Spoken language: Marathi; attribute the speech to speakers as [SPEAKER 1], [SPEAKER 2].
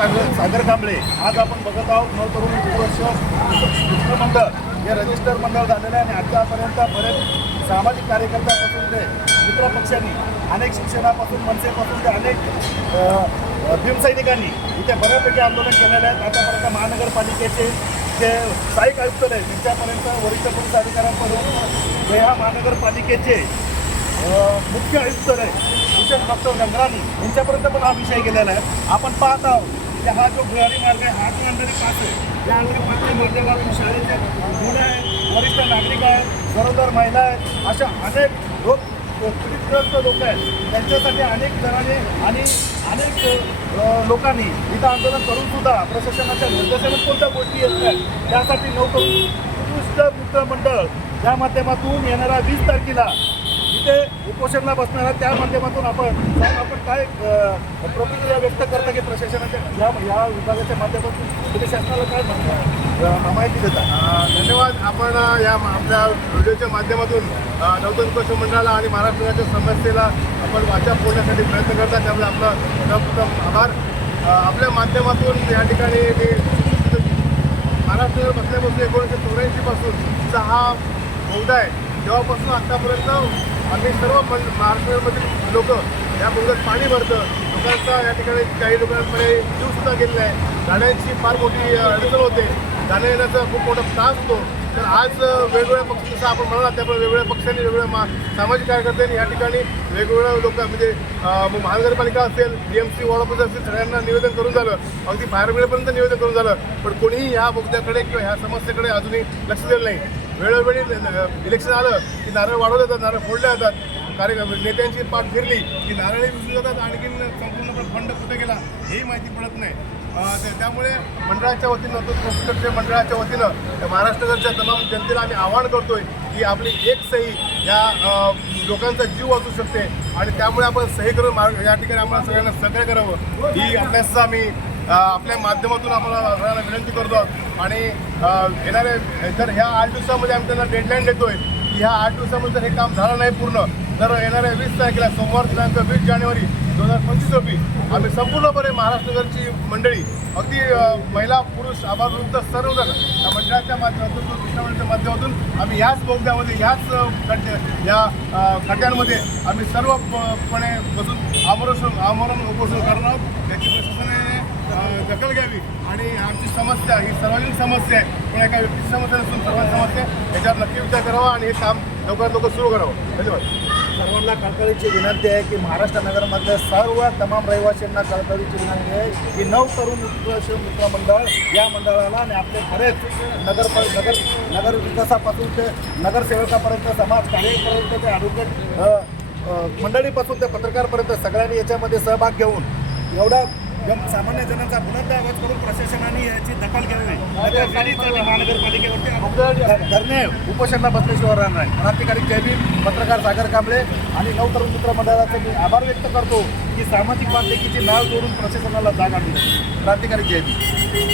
[SPEAKER 1] सागर सागर कांबळे. आज आपण बघत आहोत नवतरुण वर्ष मित्रमंडळ हे रजिस्टर मंडळ झालेलं आहे आणि आतापर्यंत बरेच सामाजिक कार्यकर्त्यापासून ते मित्रपक्षांनी अनेक शिक्षणापासून मनसेपासून ते अनेक भीमसैनिकांनी इथे बऱ्यापैकी आंदोलन केलेलं आहे. आतापर्यंत महानगरपालिकेचे जे स्थायिक आयुक्त आहेत त्यांच्यापर्यंत वरिष्ठ पोलीस अधिकाऱ्यांपर्यंत ह्या महानगरपालिकेचे मुख्य आयुक्त आहे भूषण डॉक्टर गंगरानी यांच्यापर्यंत पण हा विषय गेलेला आहे. आपण पाहत आहोत की हा जो भुयारी मार्ग आहे हा अंधरी पास आहे. या अंधरी पासच्या माध्यमातून शाळेचे मुलं आहेत वरिष्ठ नागरिक आहेत गरोदर महिला आहेत अशा अनेक लोक पीडितग्रस्त लोक आहेत. त्यांच्यासाठी अनेक जणांनी आणि अनेक लोकांनी इथं आंदोलन करून सुद्धा प्रशासनाच्या निर्देशाने कोणत्या गोष्टी येत आहेत त्यासाठी नौकरी उत्कृष्ट मित्रमंडळ या माध्यमातून येणाऱ्या वीस तारखेला इथे उपोषणला बसणार त्या माध्यमातून आपण आपण काय प्रतिक्रिया व्यक्त करता की प्रशासन या या विभागाच्या माध्यमातून तुम्ही शासनाला काय म्हणता माहिती देता
[SPEAKER 2] धन्यवाद. आपण या आपल्या व्हिडिओच्या माध्यमातून नवतन कृषी मंडळाला आणि महाराष्ट्राच्या समस्येला आपण वाचा फोडण्यासाठी प्रयत्न करतात. त्यामुळे आपलं सर्वप्रथम आभार. आपल्या माध्यमातून या ठिकाणी मी महाराष्ट्र बसल्यापासून एकोणीसशे चौऱ्याऐंशीपासून हा बोगदा आहे. तेव्हापासून आत्तापर्यंत आम्ही सर्व महाराष्ट्रामधील लोक या बोगद्यात पाणी भरतं. लोकांचा या ठिकाणी काही लोकांकडे जीवसुद्धा गेलेला आहे. गाड्यांची फार मोठी अडचण होते. गाण्या येण्याचा खूप मोठा त्रास होतो. तर आज वेगवेगळ्या पक्ष जसं आपण म्हणाला त्यामुळे वेगवेगळ्या पक्षांनी वेगवेगळ्या मा सामाजिक कार्यकर्त्यांनी या ठिकाणी वेगवेगळ्या लोक म्हणजे महानगरपालिका असेल D M C ward office असेल सगळ्यांना निवेदन करून झालं. अगदी फायर ब्रिगेडपर्यंत निवेदन करून झालं. पण कोणीही ह्या मुद्द्याकडे किंवा ह्या समस्येकडे अजूनही लक्ष दिलं नाही. वेळोवेळी इलेक्शन आलं की नारळ वाढवले जातात नारळ फोडले जातात. कार्यक्रम नेत्यांची पाठ फिरली की नारळी विसरू जातात आणखीन संपूर्ण फंड कुठे गेला हेही माहिती पडत नाही. त्यामुळे मंडळाच्या वतीनं प्रशिक्षक मंडळाच्या वतीनं महाराष्ट्रभरच्या तमाम जनतेला आम्ही आवाहन करतोय की आपली एक सही या लोकांचा जीव वाचू शकते आणि त्यामुळे आपण सही करून मार्ग या ठिकाणी आम्हाला सगळ्यांना सहकार्य करावं. ही आपल्यास आम्ही आपल्या माध्यमातून आम्हाला सगळ्यांना विनंती करतो आणि येणारे येणाऱ्या जर ह्या आठ दिवसामध्ये आम्ही त्यांना डेडलाईन देतोय की ह्या आठ दिवसामध्ये जर हे काम झालं नाही पूर्ण तर येणाऱ्या वीस तारखेला सोमवार दिनांक वीस जानेवारी दोन हजार पंचवीस रोजी आम्ही संपूर्णपणे महाराष्ट्रभरची मंडळी अगदी महिला पुरुष आबाविरुद्ध सर्वजण या मंडळाच्या माध्यमातून कृष्णा मंडळाच्या माध्यमातून आम्ही ह्याच बोगद्यामध्ये ह्याच खड्डे या खड्ड्यांमध्ये आम्ही सर्वपणे बसून आमरोषण आमरण उपोषण करणार आहोत. याची प्रशासनाने दखल घ्यावी आणि आमची समस्या ही सार्वजनिक समस्या आहे. पण एका व्यक्तीची समस्या नसून सर्वांची समस्या याच्यावर नक्की विचार करावा आणि हे काम लवकरात लवकर सुरू करावं. धन्यवाद.
[SPEAKER 1] सर्वांना कळकळीची विनंती आहे की महाराष्ट्र नगरमधल्या सर्व तमाम रहिवाशांना कळकळीची विनंती आहे की नऊ तरुण उत्कृष्ट मित्र मंडळ या मंडळाला आणि आपले खरेच नगर नगर नगर विकासापासून ते नगरसेवकापर्यंत समाज कार्यपर्यंत ते ॲडव्होकेट मंडळीपासून ते पत्रकारपर्यंत सगळ्यांनी याच्यामध्ये सहभाग घेऊन एवढा सामान्य जनांचा बुलंद आवाज करून प्रशासनाने याची दखल घ्यावी महानगरपालिकेवरती धरणे उपोषणला बसल्याशिवाय राहणार आहे क्रांतिकारी जयभीम पत्रकार सागर कांबळे आणि नवतरुण मित्र मंडळाचे मी आभार व्यक्त करतो की सामाजिक बांधिलकीची नाव जोडून प्रशासनाला जाग आणली क्रांतिकारी जयभीम